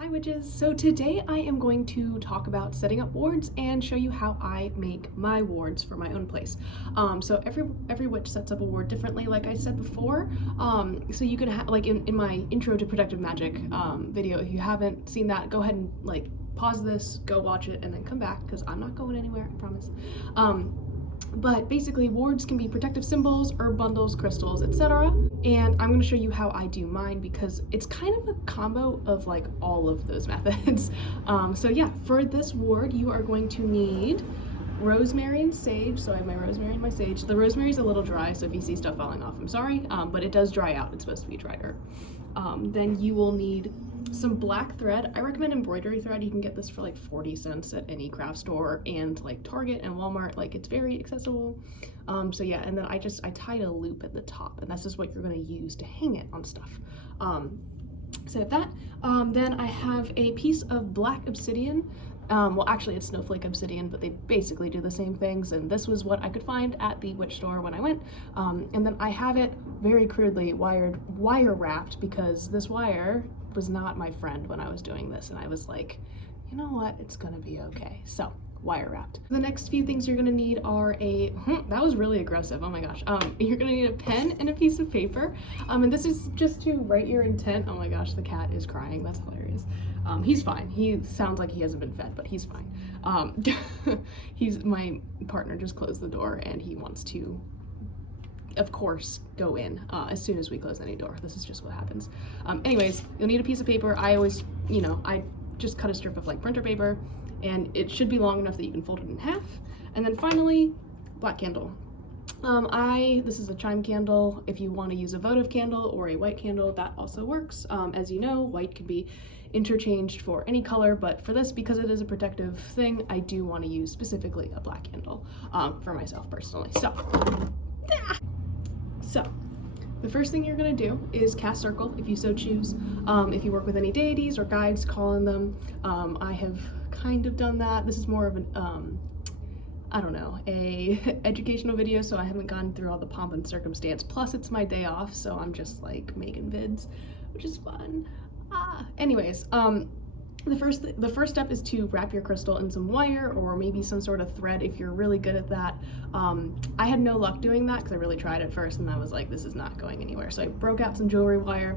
Hi witches! So today I am going to talk about setting up wards and show you how I make my wards for my own place. So every witch sets up a ward differently, like I said before. So you can like in my intro to protective magic video, if you haven't seen that, go ahead and like pause this, go watch it, and then come back because I'm not going anywhere, I promise. But basically wards can be protective symbols, herb bundles, crystals, etc. And I'm going to show you how I do mine because it's kind of a combo of like all of those methods. So yeah, for this ward you are going to need rosemary and sage. So I have my rosemary and my sage. The rosemary is a little dry, so if you see stuff falling off, I'm sorry, but it does dry out. It's supposed to be drier. Then you will need some black thread. I recommend embroidery thread. You can get this for like 40 cents at any craft store and like Target and Walmart. Like it's very accessible. So yeah, and then I tied a loop at the top, and this is what you're going to use to hang it on stuff. So I have that. Then I have a piece of black obsidian. Well, actually it's snowflake obsidian, but they basically do the same things, and this was what I could find at the witch store when I went. And then I have it very crudely wire wrapped because this wire was not my friend when I was doing this, and I was like, you know what, it's gonna be okay. So wire wrapped. The next few things you're gonna need are that was really aggressive, oh my gosh. You're gonna need a pen and a piece of paper. And this is just to write your intent. Oh my gosh, the cat is crying, that's hilarious. He's fine. He sounds like he hasn't been fed, but he's fine. My partner just closed the door and he wants to, of course, go in as soon as we close any door. This is just what happens. Anyways, you'll need a piece of paper. I always, I just cut a strip of like printer paper, and it should be long enough that you can fold it in half. And then finally, black candle. This is a chime candle. If you want to use a votive candle or a white candle, that also works. As you know, white can be interchanged for any color, but for this, because it is a protective thing, I do want to use specifically a black candle for myself personally. So the first thing you're going to do is cast circle, if you so choose. If you work with any deities or guides, call on them. I have kind of done that. This is more of an I don't know, a educational video, so I haven't gone through all the pomp and circumstance. Plus it's my day off, so I'm just like making vids, which is fun. Anyways, the first step is to wrap your crystal in some wire or maybe some sort of thread if you're really good at that. I had no luck doing that because I really tried at first and I was like, this is not going anywhere. So I broke out some jewelry wire.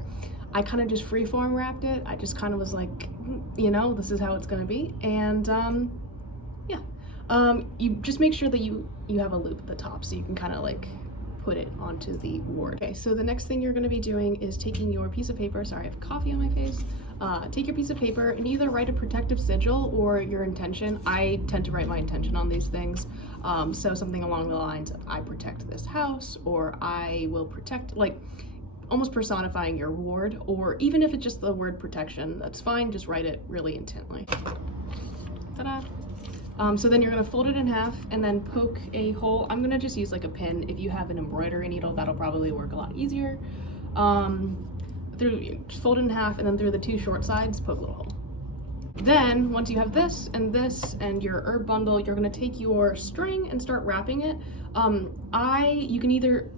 I kind of just freeform wrapped it. I just kind of was like, this is how it's gonna be. And yeah, you just make sure that you have a loop at the top so you can kind of like put it onto the ward. Okay, so the next thing you're going to be doing is taking your piece of paper. Sorry, I have coffee on my face. Take your piece of paper and either write a protective sigil or your intention. I tend to write my intention on these things. So something along the lines of I protect this house, or I will protect, like almost personifying your ward, or even if it's just the word protection, that's fine. Just write it really intently. Ta-da! So then you're going to fold it in half and then poke a hole. I'm going to just use like a pin. If you have an embroidery needle, that'll probably work a lot easier. Just fold it in half, and then through the two short sides, poke a little hole. Then once you have this and your herb bundle, you're going to take your string and start wrapping it. You can either,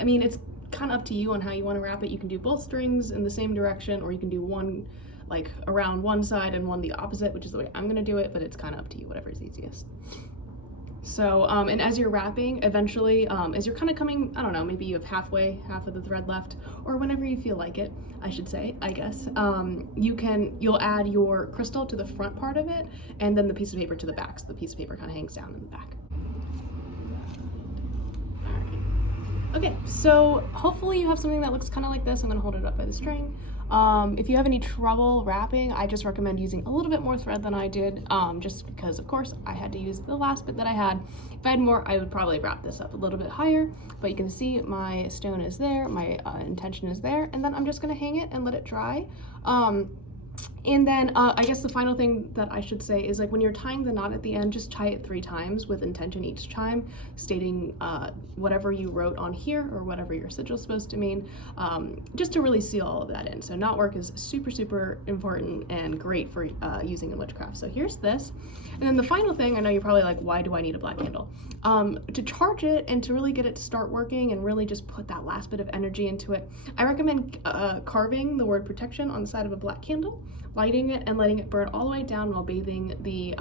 it's kind of up to you on how you want to wrap it. You can do both strings in the same direction, or you can do one like around one side and one the opposite, which is the way I'm gonna do it, but it's kind of up to you, whatever is easiest. So, and as you're wrapping, eventually, as you're kind of coming, I don't know, maybe you have half of the thread left, or whenever you feel like it, I should say, I guess, you'll add your crystal to the front part of it, and then the piece of paper to the back, so the piece of paper kind of hangs down in the back. Okay, so hopefully you have something that looks kind of like this. I'm gonna hold it up by the string. If you have any trouble wrapping, I just recommend using a little bit more thread than I did, just because of course I had to use the last bit that I had. If I had more, I would probably wrap this up a little bit higher, but you can see my stone is there, my intention is there, and then I'm just gonna hang it and let it dry. And then I guess the final thing that I should say is, like, when you're tying the knot at the end, just tie it 3 times with intention each time, stating whatever you wrote on here or whatever your sigil's supposed to mean, just to really seal all of that in. So knot work is super, super important and great for using in witchcraft. So here's this. And then the final thing, I know you're probably like, why do I need a black candle? To charge it and to really get it to start working and really just put that last bit of energy into it, I recommend carving the word protection on the side of a black candle. lighting it and letting it burn all the way down while bathing the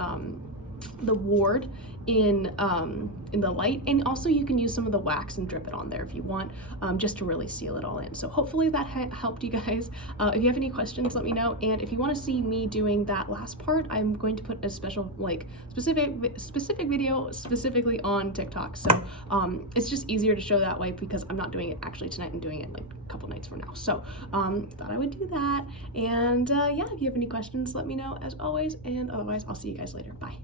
ward in the light. And also you can use some of the wax and drip it on there if you want, just to really seal it all in. So hopefully that helped you guys. If you have any questions, let me know. And if you want to see me doing that last part, I'm going to put a special specific video specifically on TikTok. So it's just easier to show that way because I'm not doing it actually tonight. I'm doing it like a couple nights from now. So thought I would do that. And yeah, if you have any questions, let me know as always. And otherwise, I'll see you guys later. Bye.